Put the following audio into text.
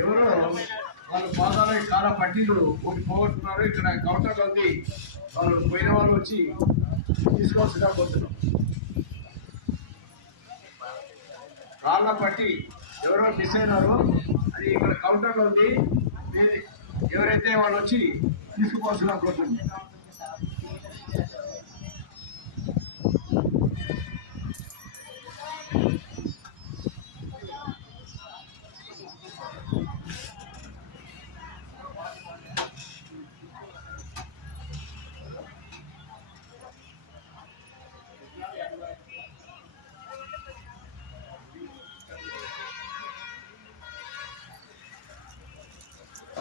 ఎవరో వాళ్ళు పాదాల కాల పట్టీలు ఒకటి పోగొట్టుకున్నారు. ఇక్కడ కౌంటర్ ఉంది. వాళ్ళు పోయిన వాళ్ళు వచ్చి తీసుకోవాల్సిందిగా కోరుతున్నాం. కాళ్ళ పట్టి ఎవరో మిస్ అయినారు అది ఇక్కడ కౌంటర్లో ఉంది. దీన్ని ఎవరైతే వాళ్ళు వచ్చి తీసుకోవాల్సిన కోసం